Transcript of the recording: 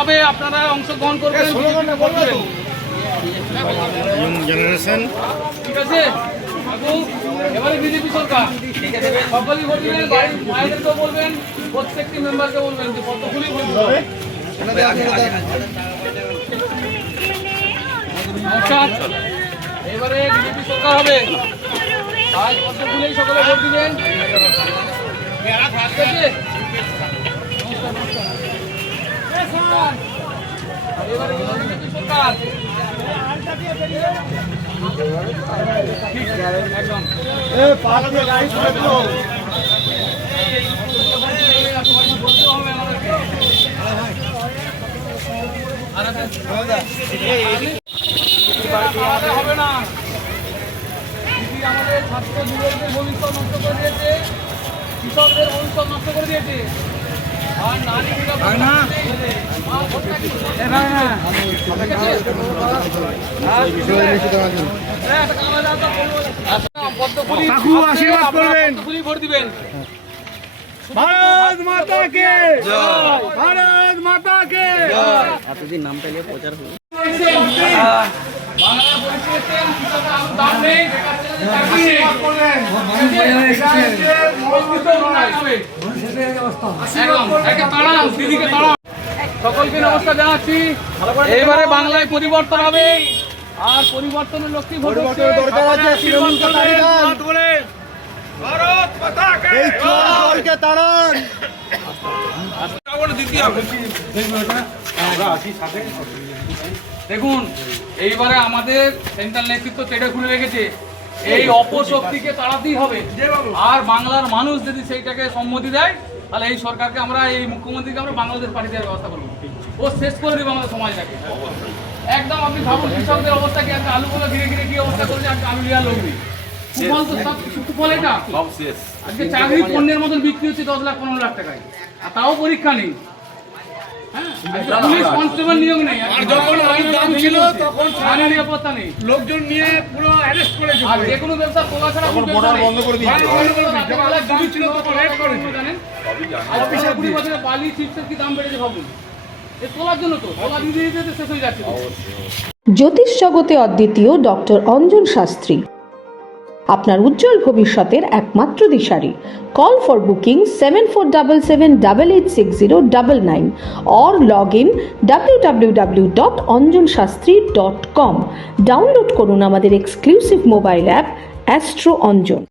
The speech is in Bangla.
হবে, আপনারা অংশগ্রহণ করবেন। ঠিক আছে, এবারে বিজেপি সরকার সকলেই ভোট দিবেন, বাড়ির মায়েদেরকেও বলবেন, প্রত্যেকটি মেম্বারকে বলবেন যে কতগুলি ভোট দিতে হবে। এবারে বিজেপি সরকার হবে, তাই কতগুলোই সকলে ভোট দিবেন। ঠিক আছে, এবারে বিজেপি সরকার একদম হবে না। দিদি আমাদের ছাত্র যুবকদের ভবিষ্যৎ নষ্ট করে দিয়েছে, কৃষকদের ভবিষ্যৎ নষ্ট করে দিয়েছে, আর নারীরা ভোট দিবেন। ভারত মাতা কে জয়, ভারত মাতা কে জয়। এতদিন নাম পেলে প্রচার হলো। বাংলার পরিস্থিতিতে কৃষকের আলুর দাম নেই, সকলকে নমস্কার জানাচ্ছি। এইবারে বাংলায় পরিবর্তন হবে, আর পরিবর্তনের লক্ষ্যে ভোট দরকার আছে। ভারত মাতা কে এই চোরকে তাড়ান। দেখুন, এইবারে আমাদের সেন্ট্রাল নেতৃত্ব চেড়ে খুলে রেখেছে, এই অপশক্তিকে তাড়াতেই হবে। আর বাংলার মানুষ যদি সেইটাকে সম্মতি দেয়, তাহলে এই সরকারকে আমরা, এই মুখ্যমন্ত্রীকে আমরা বাংলাদেশ পাঠিয়ে দেওয়ার ব্যবস্থা করবো। ও শেষ করে দেবো আমাদের সমাজটাকে একদম। আপনি ভাবুন কৃষকদের অবস্থা কি, একটা আলুগুলো ঘিরে ঘিরে কি অবস্থা করেছে, একটা আলু লিয়া লোক নেই। কুফল তো সব কুফল, এটা আজকে চাকরি পণ্যের মতন বিক্রি হচ্ছে 10 লাখ 15 লাখ টাকায়, আর তাও পরীক্ষা নেই। পুলিশ কনস্টেবল নিয়োগ নেই, আর যখন আলুর দাম ছিল তখন থানার নিরাপত্তা নেই, লোকজন নিয়ে পুরো অ্যারেস্ট করেছে। আর যে কোনো ব্যবসা তোলা ছাড়া বন্ধ করে দিয়েছে। জমি ছিল তখন রেড করেছে, জানেন? আর 20 বছরে বালি চিপসের কি দাম বেড়েছে ভাবুন। এই তোলার জন্য তো তোলা দিতে দিতে শেষ হয়ে যাচ্ছে। জ্যোতিষ জগতে অদ্বিতীয় ডক্টর অঞ্জন শাস্ত্রী, আপনার উজ্জ্বল ভবিষ্যতের একমাত্র দিশারি। Call for booking 7477886099 or log in www.anjanshastri.com। Download করুন আমাদের exclusive mobile app astro Anjan.